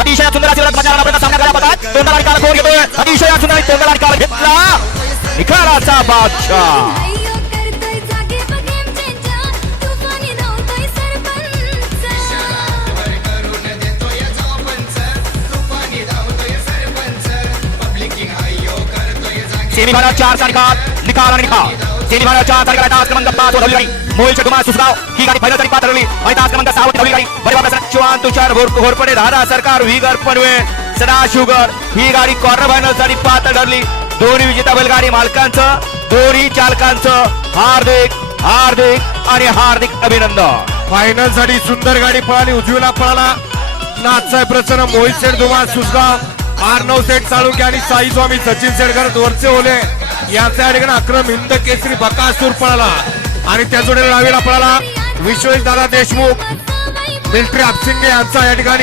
अतिशय सुंदर अशी सामना तोंडाला कोण घेतोय? अतिशय सुंदर तोंडाला घेतला. निखाराचा बादशाह. सेमीफायनल चार चा निकाल निकाल आणि निकाल सेमीफायनल चार चा निकाल क्रमांक पाच वर ठेवली गाडी मोहित कुमार सुसगाव. ही गाडी फायनल घोरपडे दादा सरकार व्हीगर पनवे सदा शुगर ही गाडी कॉर्नर फायनलसाठी पात्र ठरली. दोन्ही विजेता बैलगाडी मालकांचं दोन्ही चालकांचं हार्दिक हार्दिक आणि हार्दिक अभिनंदन. फायनलसाठी सुंदर गाडी पळाली उजवीला पळाला. नाथसाहेब प्रसन्न मोहित शेठ धुमाळ सुसगाव आर्नव सेठ चालुके आणि साई स्वामी सचिन शेडकर वरचे ओले. यांच्या ठिकाणी अक्रम हिंद केसरी बकासूर पळाला. आणि त्या जोडीला डावीला पळाला. विश्वेश दादा देशमुख मिलिटरी आपसिंगे यांचा या ठिकाणी